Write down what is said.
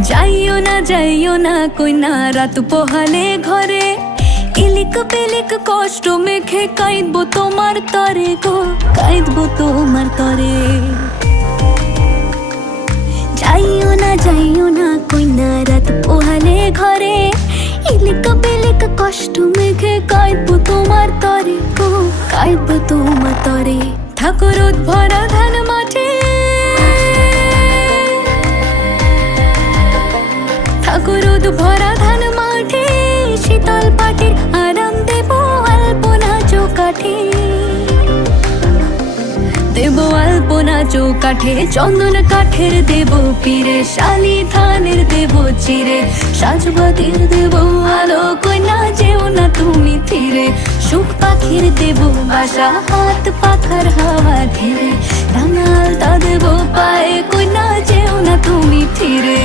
যাইও না কইনা রাত পোহালে ঘরে, ইলিক পিলিক কষ্ট মেখে কাঁদবো তোমার তরে গো, কাঁদবো তোমার তরে। যাইও না কইনা রাত পোহালে ঘরে, ইলিক পিলিক কষ্ট মেখে কাঁদবো তোমার তরে গো, কাঁদবো তোমার তরে। ঠাকুর ভরা ধান মাঠে, ঠাকুর ভরা ধান মাঠে, শীতল পাটির আরাম দেব আলপনা চৌকাঠে, দেব আলপনা চৌকাঠে। চন্দন কাঠের দেব পীরে, শালি ধানের দেব চিরে, সাজবাতির দেব আলো কইনা যেও না তুমি ফিরে। সুখ পাখির দেব বাসা, হাত পাখার হাওয়া ঘিরে, রাঙালতা দেব পায়ে কইনা যেও না তুমি ফিরে।